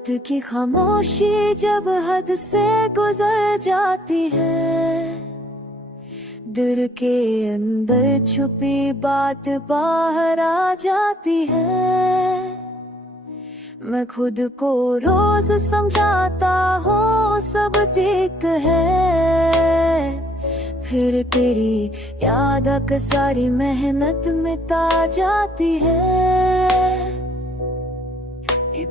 रात की खामोशी जब हद से गुजर जाती है, दिल के अंदर छुपी बात बाहर आ जाती है। मैं खुद को रोज समझाता हूँ सब ठीक है, फिर तेरी याद आकर सारी मेहनत मिटा जाती है।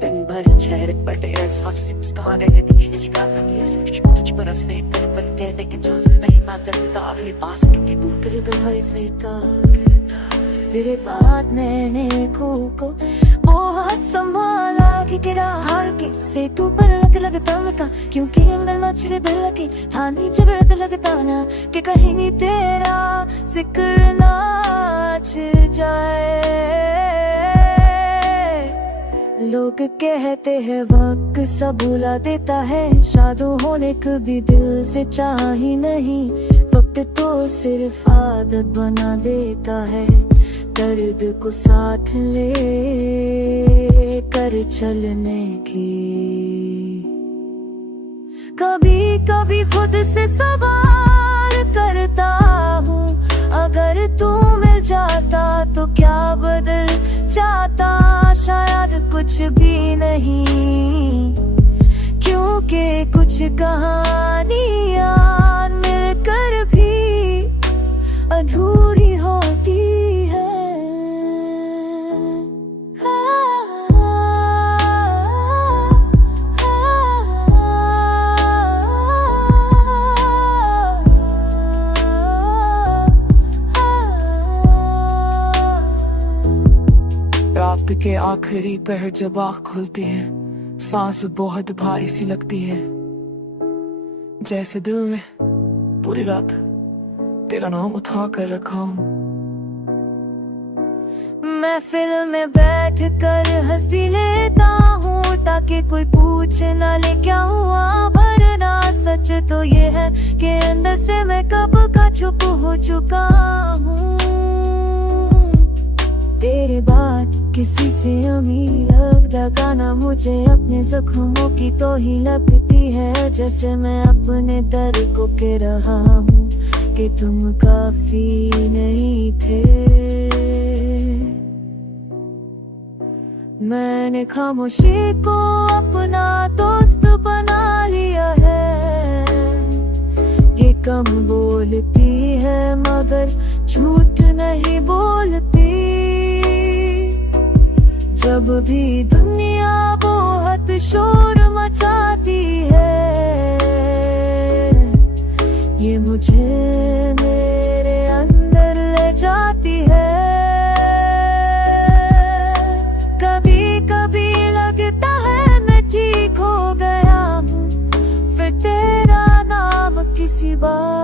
दिन भर चेहरे पर तेरे साथ से मुस्कान रहती है, इसी कारण ये सिर्फ कुछ बरस नहीं तेरे पर थे, लेकिन जो से नहीं मैं डरता अपने पास क्योंकि तू तेरे गवाही सही था। तेरे बाद मैंने खुद को बहुत संभाला कि गिरा हार के से तू पर लगता था, क्योंकि अंदर ना छिड़े दिल लगे था, नीचे गिरत लगता ना कि कहीं नहीं तेरा जिक्र ना छिड़ जाए। लोग कहते हैं वक्त सब भुला देता है, शादी होने कभी दिल से चाह ही नहीं, वक्त तो सिर्फ आदत बना देता है, दर्द को साथ ले कर चलने की। कभी कभी खुद से सवाल करता हूँ, अगर तू मिल जाता तो क्या बदल जाता, शायद कुछ भी नहीं, क्योंकि कुछ कहानियां मिलकर भी अधूरी होती है। रात के आखिरी पहर जब आँख खुलती है, सांस बहुत भारी सी लगती है, जैसे दिल में पूरी रात तेरा नाम उठा कर रखा हूँ। महफिल में बैठ कर हंस भी लेता हूँ, ताकि कोई पूछ ना ले क्या हुआ, वरना सच तो ये है कि अंदर से मैं कब का चुप हो चुका हूँ। तेरे बाद किसी से उम्मीद लगाना मुझे अपने जख्मों की तो ही लगती है, जैसे मैं अपने दर्द को कह रहा हूँ कि तुम काफी नहीं थे। मैंने खामोशी को अपना दोस्त बना लिया है, ये कम बोलती है मगर झूठ नहीं बोलती। जब भी दुनिया बहुत शोर मचाती है, ये मुझे मेरे अंदर ले जाती है। कभी कभी लगता है मैं ठीक हो गया हूँ, फिर तेरा नाम किसी बार।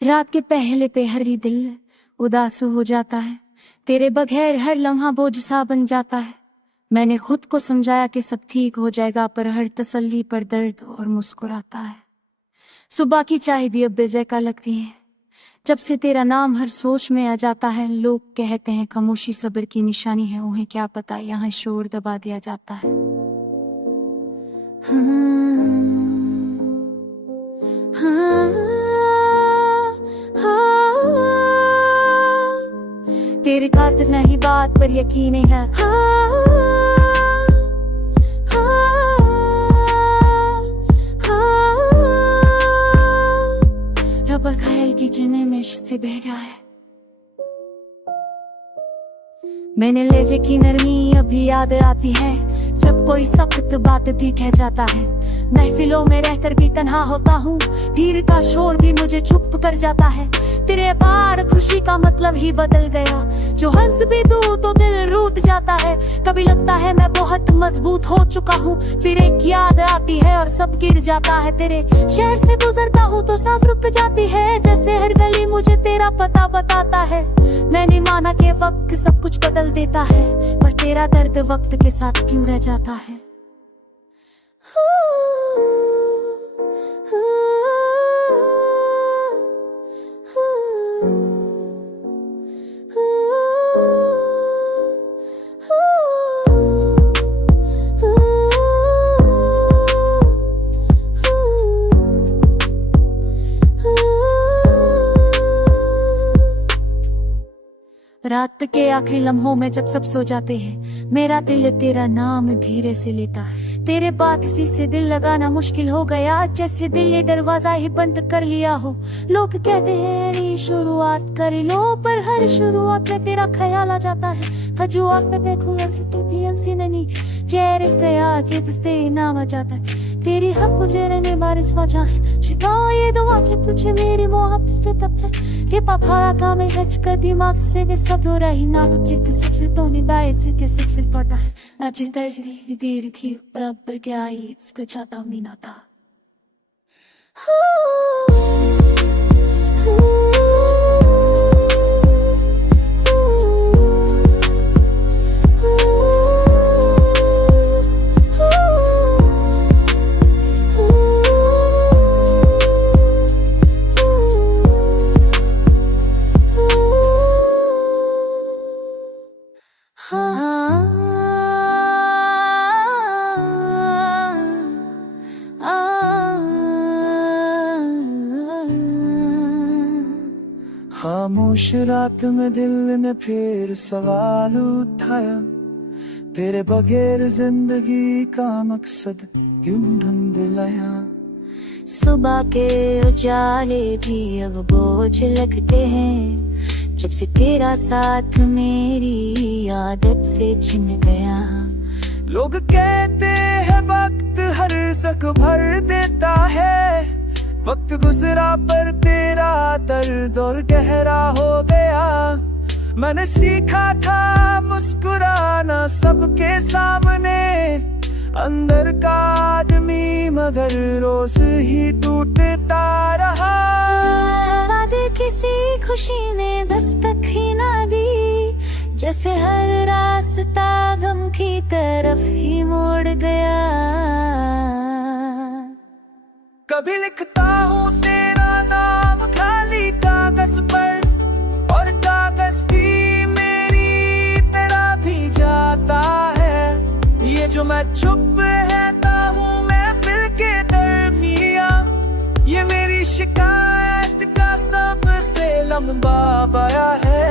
रात के पहले पहर ही दिल उदास हो जाता है, तेरे बगैर हर लम्हा बोझ सा बन जाता है। मैंने खुद को समझाया कि सब ठीक हो जाएगा, पर हर तसल्ली पर दर्द और मुस्कुराता है। सुबह की चाय भी अब बेज़ैका लगती है, जब से तेरा नाम हर सोच में आ जाता है। लोग कहते हैं खामोशी सब्र की निशानी है, उन्हें क्या पता यहाँ शोर दबा दिया जाता है। तेरे खातिर नहीं बात पर यकीन है, रबर ख्याल की जने में रिश्ते बह रहा है। मैंने लहजे की नरमी अभी याद आती है, जब कोई सख्त बात भी कह जाता है। महफिलों में रहकर भी तन्हा होता हूँ, दिल का शोर भी मुझे चुप कर जाता है। तेरे पार खुशी का मतलब ही बदल गया, जो हंस भी दूं तो दिल रूठ जाता है। कभी लगता है मैं बहुत मजबूत हो चुका हूँ, फिर एक याद आती है और सब गिर जाता है। तेरे शहर से गुजरता हूँ तो सांस रुक जाती है, जैसे हर गली मुझे तेरा पता बताता है। मैंने माना कि वक्त सब कुछ बदल देता है, पर तेरा दर्द वक्त के साथ क्यों रह जाता है। रात के आखिरी लम्हों में जब सब सो जाते हैं, मेरा दिल तेरा नाम धीरे से लेता है। तेरे बाद किसी से दिल लगाना मुश्किल हो गया, जैसे दिल ने दरवाजा ही बंद कर लिया हो। लोग कहते हैं नई शुरुआत कर लो, पर हर शुरुआत में तेरा ख्याल आ जाता है। जो आँख में देखूं तो भी हंसी नहीं, चेहरे गया जिसते नाम आ जाता है। तेरी हक मुझे रहने बारिश वजह है, शिकाओ ये दुआ कि तुझे मेरी मोहब्बत तो तब है कि पापा का में हच कर दिमाग से वे सब रो रही ना तुझे कि सबसे तो निभाए जिसके सबसे पता है ना चिंता जी दी रखी बराबर क्या आई उसको चाहता मीना था। खामोश रात में दिल ने फिर सवाल उठाया, तेरे बगैर जिंदगी का मकसद क्यों ढूंढ लाया। सुबह के उजाले भी अब बोझ लगते हैं, जब से तेरा साथ मेरी आदत से छिन गया। लोग कहते हैं वक्त हर सक भर देता है, वक्त गुजरा पर तेरा दर्द और गहरा हो गया। मैंने सीखा था मुस्कुराना सबके सामने, अंदर का आदमी मगर रोज ही टूटता रहा। किसी खुशी ने दस्तक ही ना दी, जैसे हर रास्ता गम की तरफ ही मोड़ गया। कभी लिखता हूँ तेरा नाम खाली कागज पर, और कागज भी मेरी तरह भी जाता है। ये जो मैं चुप रहता हूँ महफिल के दरमिया, ये मेरी शिकायत का सबसे लंबा पाया है।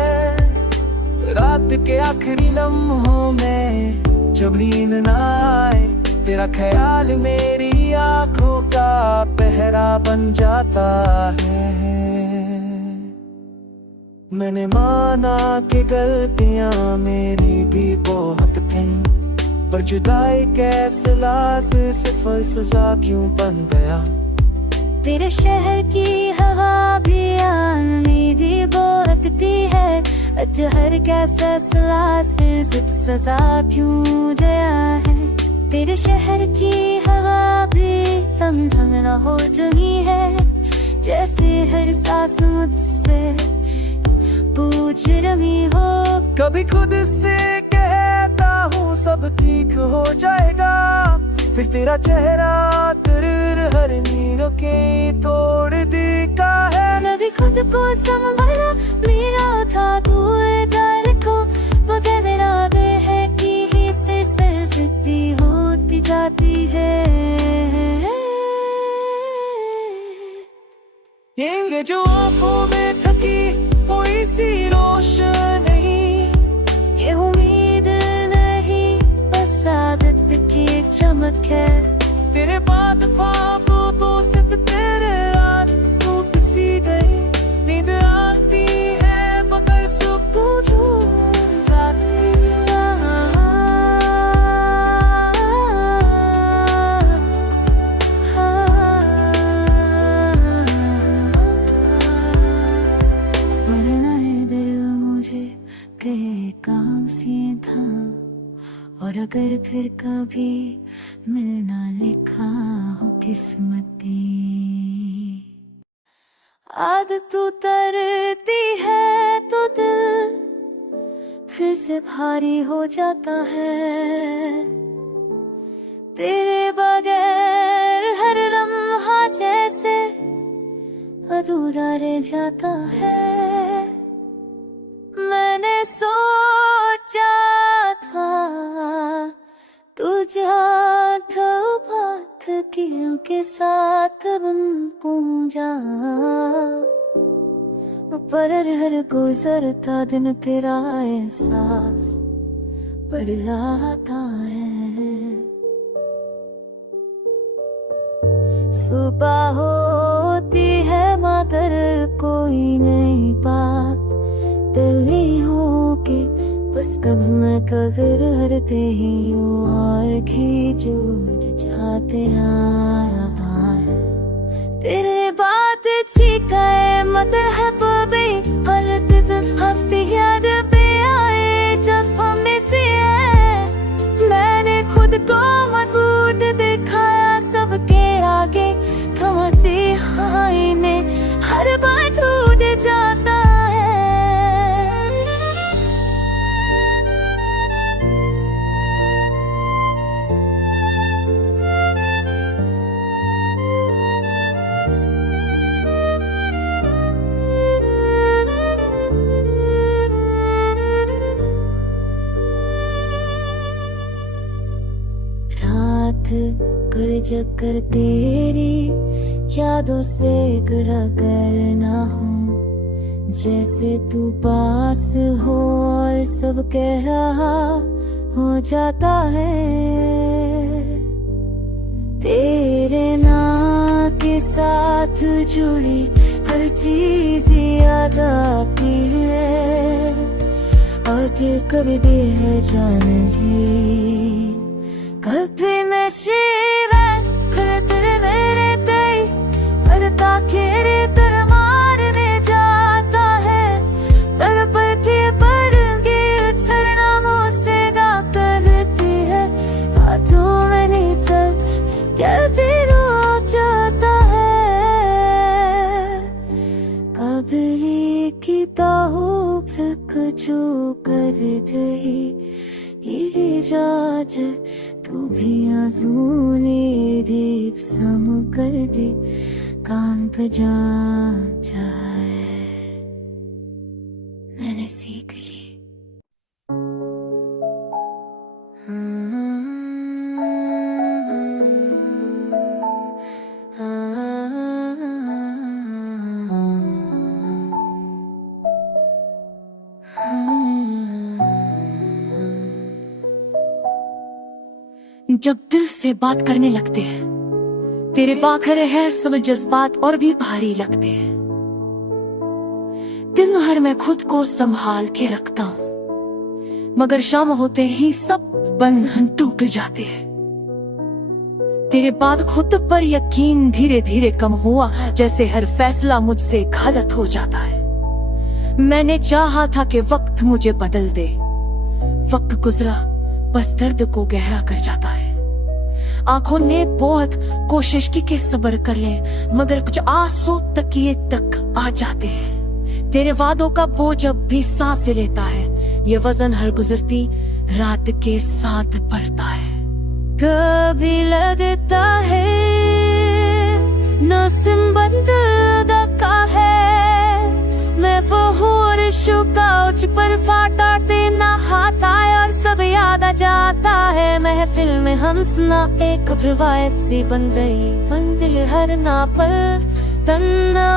रात के आखिरी लम्हों में जब नींद ना आए, तेरा ख्याल मेरी आंखों का पहरा बन जाता है। मैंने माना कि गलतियां मेरी भी बहुत थी, पर जुदाई कैसे लाश सिर्फ सजा क्यों बन गया। तेरे शहर की हवा भी मेरी बोलती है, जहर कैसे सिर्फ सजा क्यों जया है। तेरे शहर की हवा भी हम झगड़ा हो चुकी है, जैसे हर सांस मुझसे पूछ रही हो। कभी खुद से कहता हूँ सब ठीक हो जाएगा, फिर तेरा चेहरा हर नींदों के तोड़ देता है। कभी खुद को संभाला मेरा था तू डर को, बगैर मेरा दे है कि ही से जिद्दी होती जाती है। ये जो आँखों में थकी कोई सी रोशन नहीं, ये उम्मीद नहीं बस आदत की चमक है। तेरे बाद ख्वाबों तो सिर्फ तेरे रात टूट सी गई। नींद आती है मगर सुकून छूट जाती है। वरना ये दिल मुझे कहे काम से था, और अगर फिर कभी मिलना लिखा हो किस्मती। आदत उतरती है तो दिल फिर से भारी हो जाता है। तेरे बगैर हर लम्हा जैसे अधूरा रह जाता है। मैंने सोचा था तू जाता बात कियों के साथ बन पूंजा, पर हर गुजरता दिन तेरा एहसास बढ़ जाता है। सुबह होती है मगर कोई नई बात दिल नहीं हो के बस कब मैं कगर हरते ही हूँ और जुड़ जाते हैं। तेरे बात चीकाए मत है पबे हर तिजन हफ्ते याद पे आए जब हमें से है। मैंने खुद को मजबूत दिखाया सबके आगे थमती हाय में हर बार टूट जाता है। कर चक्कर तेरी यादों से गिरा करना हूँ जैसे तू पास हो और सब कह रहा हो जाता है। तेरे नाम के साथ जुड़ी हर चीज याद आती है और ते कभी भी है जान जी कभी मैं शिवन कर तेरे मेरे तेई हर ताखेरे तर मारने जाता है तरपती पर के उछलना मुझसे गा करती है हाथों में नहीं चल क्या भी रो जाता है। कबली की ताहू फिक जो कर दे ये जाज तू भी आंसू दीप सम कर दे काम पे जा जाए मैंने सीख ली। जब दिल से बात करने लगते हैं तेरे बाखरे है सब जज्बात और भी भारी लगते हैं। दिन भर मैं खुद को संभाल के रखता हूँ मगर शाम होते ही सब बंधन टूट जाते हैं। तेरे बाद खुद पर यकीन धीरे धीरे कम हुआ जैसे हर फैसला मुझसे गलत हो जाता है। मैंने चाहा था कि वक्त मुझे बदल दे वक्त गुजरा बस दर्द को गहरा कर जाता है। आंखों ने बहुत कोशिश की कि सब्र कर ले मगर कुछ आंसू तकिए तक आ जाते हैं। तेरे वादों का बोझ अब भी सांसें लेता है ये वजन हर गुजरती रात के साथ बढ़ता है। कभी लगता है नसीब बंद का है मैं वो हूर शुकाउच पर फाटा देना हाथा और सब याद आ जाता है। महफिल में हंसना एक रिवायत सी बन गई फन दिल हर ना पल तन्ना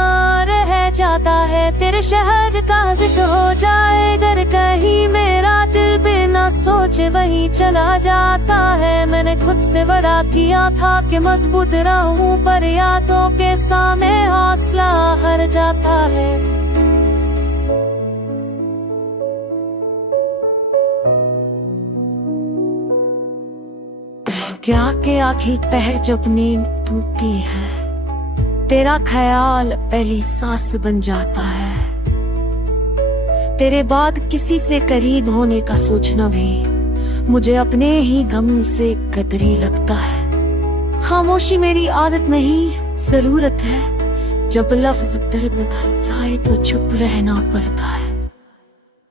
रह जाता है। तेरे शहर का जिक्र हो जाए इधर कहीं मेरा दिल बिना सोचे वही चला जाता है। मैंने खुद से बड़ा किया था कि मजबूत रहूं पर यादों के सामने हौसला हार जाता है। क्या के आखिर पहर जब नींद टूटती है तेरा ख्याल पहली सांस बन जाता है। तेरे बाद किसी से करीब होने का सोचना भी मुझे अपने ही गम से कतरी लगता है। खामोशी मेरी आदत नहीं जरूरत है जब लफ्ज दर्द भर जाए तो चुप रहना पड़ता है।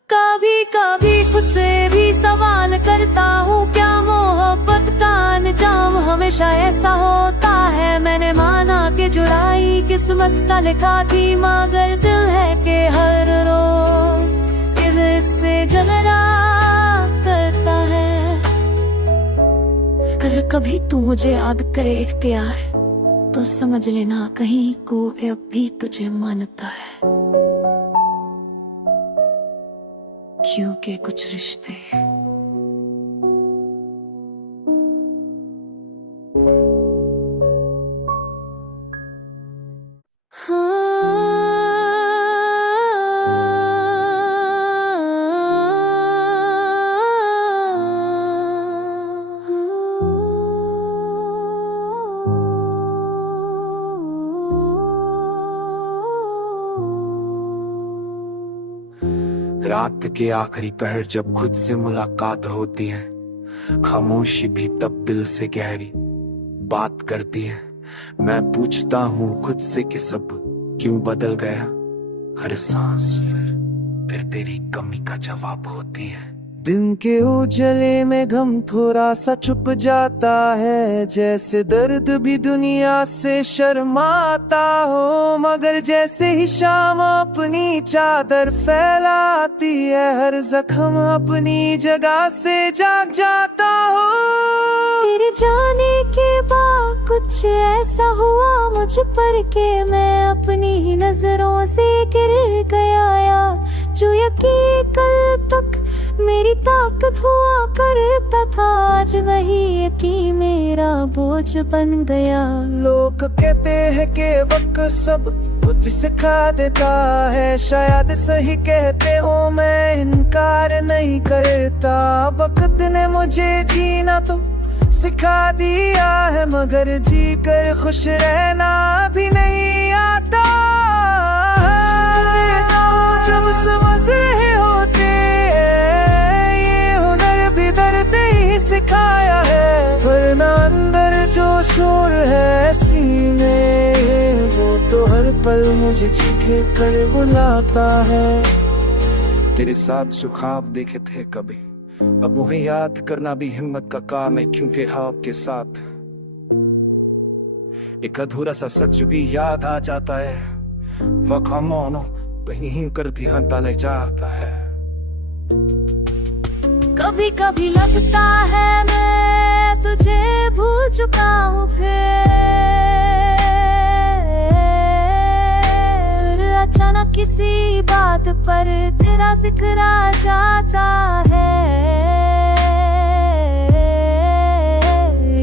कभी कभी खुद से भी सवाल करता हूँ क्या मोहब्बत का अंजाम हमेशा ऐसा होता है। मैंने माना कि जुड़ाई किस्मत का लिखा थी मगर दिल है कि हर रोज इससे झगड़ा करता है। अगर कभी तू मुझे याद करे इख्तियार तो समझ लेना कहीं को अब भी तुझे मानता है। क्योंकि कुछ रिश्ते रात के आखिरी पहर जब खुद से मुलाकात होती है, खामोशी भी तब दिल से गहरी बात करती है। मैं पूछता हूँ खुद से कि सब क्यों बदल गया। हर सांस फिर तेरी कमी का जवाब होती है। दिन के उजले में गम थोड़ा सा छुप जाता है, जैसे दर्द भी दुनिया से शर्माता हो। मगर जैसे ही शाम अपनी चादर फैलाती है, हर जख्म अपनी जगह से जाग जाता हो। तेरे जाने के बाद कुछ ऐसा हुआ मुझ पर के मैं अपनी ही नजरों से गिर गया यार। जो यकीन कल तक मेरी ताकत हुआ करता था, आज वही यकीन मेरा बोझ बन गया। लोग कहते हैं कि वक्त सब कुछ सिखा देता है, शायद सही कहते हो, मैं इनकार नहीं करता। वक्त ने मुझे जीना तो सिखा दिया है, मगर जी कर खुश रहना भी नहीं आता। जब समझ रहे होते ये हुनर भी दर्द ही सिखाया है, वरना अंदर जो शोर है सीने, वो तो हर पल मुझे चीखे कर बुलाता है। तेरे साथ जो ख्वाब देखे थे कभी, अब उन्हें याद करना भी हिम्मत का काम है, क्योंकि आपके साथ एक अधूरा सा सच भी याद आ जाता है। वक्त हम कहीं कर ध्यान ले जाता है। कभी कभी लगता है मैं तुझे भूल चुका हूँ, फिर अचानक किसी बात पर तेरा जिक्र आ जाता है।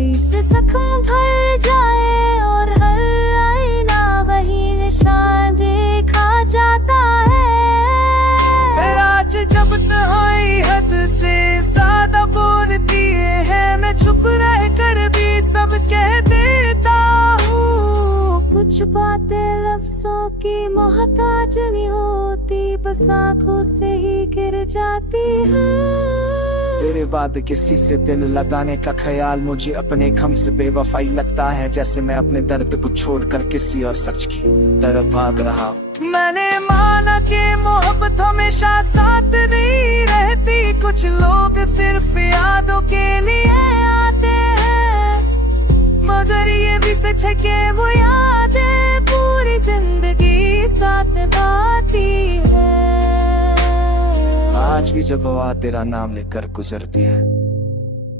इससे जख्म भर जाए और हर आईना वही निशान देखा जाता है। फिर आज जब तन्हाई हद से ज्यादा बोलती है, मैं चुप रह कर भी सब कह देता हूँ। कुछ बातें लफ्जों की मोहताज नहीं होती, बस आँखों से ही गिर जाती है। तेरे बाद किसी से दिल लगाने का ख्याल मुझे अपने गम से बेवफाई लगता है, जैसे मैं अपने दर्द को छोड़कर किसी और सच की तरफ भाग रहा। मैंने माना कि मोहब्बत हमेशा साथ नहीं रहती, कुछ लोग सिर्फ यादों के लिए आते हैं, मगर ये भी सच है कि वो यादें पूरी जिंदगी साथ निभाती है। आज भी जब हवा तेरा नाम लेकर गुजरती है,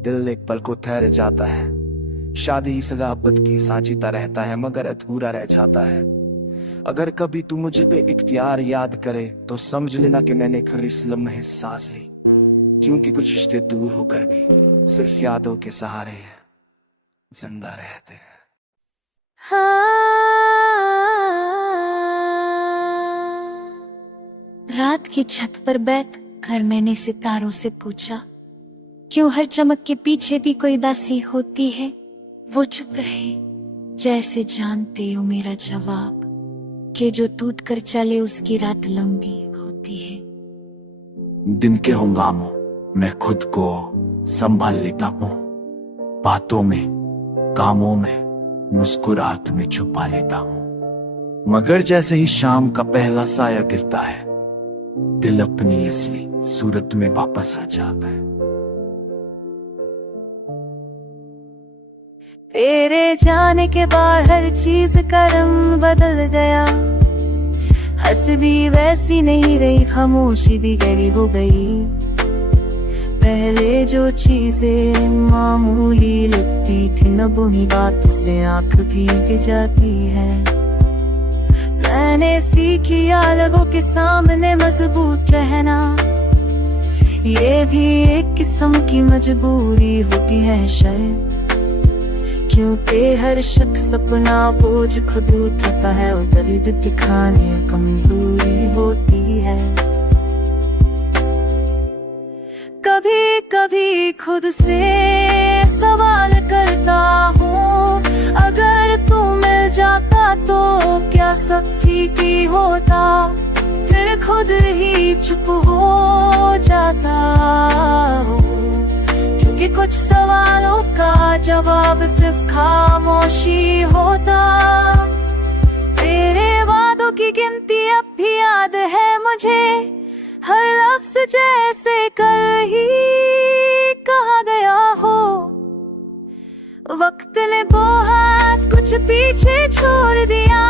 दिल एक पल को ठहर जाता है। शादी सगाबत की सांचीता रहता है, मगर अधूरा रह जाता है। अगर कभी तू मुझे बेइख्तियार याद करे, तो समझ लेना कि मैंने घर इस लम्हे सांस ली, क्योंकि कुछ रिश्ते दूर होकर भी सिर्फ यादों के सहारे जिंदा रहते हैं। रात की छत पर बैठ कर मैंने सितारों से पूछा, क्यों हर चमक के पीछे भी कोई दासी होती है। वो चुप रहे, जैसे जानते हो मेरा जवाब, कि जो टूट कर चले उसकी रात लंबी होती है। दिन के हंगामों मैं खुद को संभाल लेता हूँ, बातों में, कामों में, मुस्कुराहट में छुपा लेता हूँ। मगर जैसे ही शाम का पहला साया गिरता है, दिल अपनी असली सूरत में वापस आ जाता है। तेरे जाने के बाद हर चीज का रंग बदल गया, हंस भी वैसी नहीं रही, खामोशी भी गहरी हो गई। पहले जो चीजें मामूली लगती थी, न वही बातों से आंख भीग जाती है। मैंने सीखी लोगों के सामने मजबूत रहना, ये भी एक किस्म की मजबूरी होती है शायद, क्योंकि हर शख्स अपना बोझ खुद उठाता है और दर्द दिखाने कमजोरी होती है। कभी कभी खुद से सवाल करता हूँ, अगर तू मिल जाता तो क्या सब ठीक ही होता, फिर खुद ही चुप हो जाता हूँ, क्योंकि कुछ सवालों का जवाब सिर्फ खामोशी होता। तेरे वादों की गिनती अब भी याद है मुझे, हर लफ्ज जैसे कल ही कहा गया हो। वक्त ने बहुत कुछ पीछे छोड़ दिया,